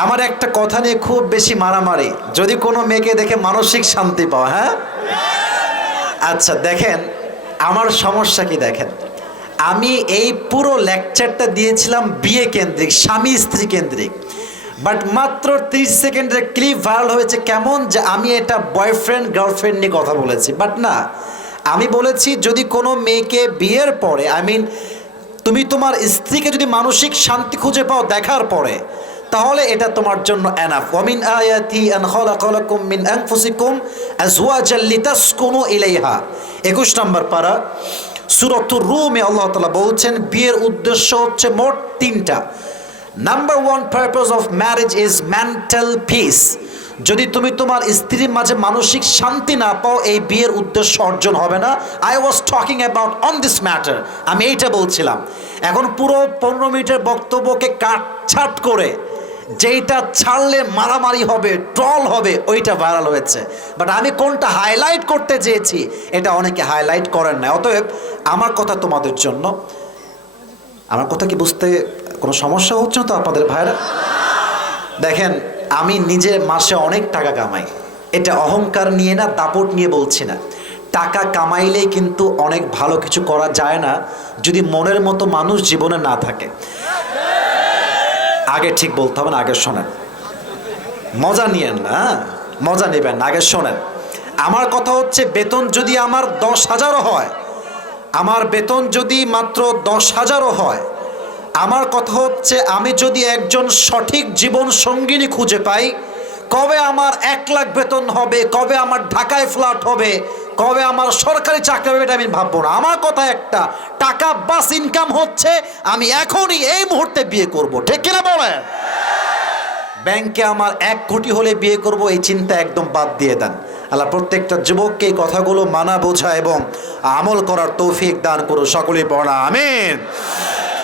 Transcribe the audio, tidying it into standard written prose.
আমার একটা কথা নিয়ে খুব বেশি মারামারি, যদি কোনো মেয়েকে দেখে মানসিক শান্তি পাও। হ্যাঁ আচ্ছা দেখেন আমার সমস্যা কি, দেখেন আমি এই পুরো লেকচারটা দিয়েছিলাম বিয়ে কেন্দ্রিক, স্বামী স্ত্রী কেন্দ্রিক, বাট মাত্র 30 সেকেন্ডের ক্লিপ ভাইরাল হয়েছে কেমন যে আমি এটা বয়ফ্রেন্ড গার্লফ্রেন্ড নিয়ে কথা বলেছি। বাট না, আমি বলেছি যদি কোনো মেয়েকে বিয়ের পরে তুমি তোমার স্ত্রীকে যদি মানসিক শান্তি খুঁজে পাও দেখার পরে, তাহলে এটা তোমার জন্য এনাফ। ওয়ামিন আয়াতি আন খালাকালাকুম মিন আনফুসিকুম আজওয়াজাল লিতাসকুনু ইলাইহা, 21 নম্বর পারা সূরাতুর রুমে আল্লাহ তাআলা বলছেন বিয়ের উদ্দেশ্য হচ্ছে মোট 3টা। Number 1 purpose of marriage is mental peace. যদি তুমি তোমার স্ত্রীর মাঝে মানসিক শান্তি না পাও, এই বিয়ের উদ্দেশ্য অর্জন হবে না। I was talking about on this matter, আমি এইটা বলছিলাম। এখন পুরো 15 মিনিটের বক্তব্যকে কাটছাট করে যেইটা ছাড়লে মারামারি হবে, ট্রল হবে, ওইটা ভাইরাল হয়েছে। বাট আমি কোনটা হাইলাইট করতে চেয়েছি এটা অনেকে হাইলাইট করেন না। অতএব আমার কথা তোমাদের জন্য, আমার কথা কি বুঝতে কোনো সমস্যা হচ্ছে না তো আপনাদের ভাইরা? দেখেন আমি নিজে মাসে অনেক টাকা কামাই, এটা অহংকার নিয়ে না, দাপট নিয়ে বলছি না। টাকা কামাইলেই কিন্তু অনেক ভালো কিছু করা যায় না যদি মনের মতো মানুষ জীবনে না থাকে। আগে ঠিক বলতে হবে না, আগে শোনেন, মজা নিয়েন না, মজা নেবেন না, আগে শোনেন। আমার কথা হচ্ছে বেতন যদি আমার 10,000 হয়, আমার বেতন যদি মাত্র 10,000 হয়, আমার কথা হচ্ছে আমি যদি একজন সঠিক জীবন সঙ্গিনী খুঁজে পাই, কবে আমার 1 লাখ বেতন হবে, কবে আমার ঢাকায় ফ্ল্যাট হবে, কবে আমার সরকারি চাকরি হবে, এটা আমি ভাববো না। আমার কথা একটা, টাকা বাস ইনকাম হচ্ছে, আমি এখনই এই মুহূর্তে বিয়ে করব, ঠিক কিনা বলেন? ব্যাংকে আমার 1 কোটি হলে বিয়ে করব, এই চিন্তা একদম বাদ দিয়ে দেন। আল্লাহ প্রত্যেকটা যুবককে এই কথাগুলো মানা বোঝা এবং আমল করার তৌফিক দান করুন। সকলেই পড়া আমিন।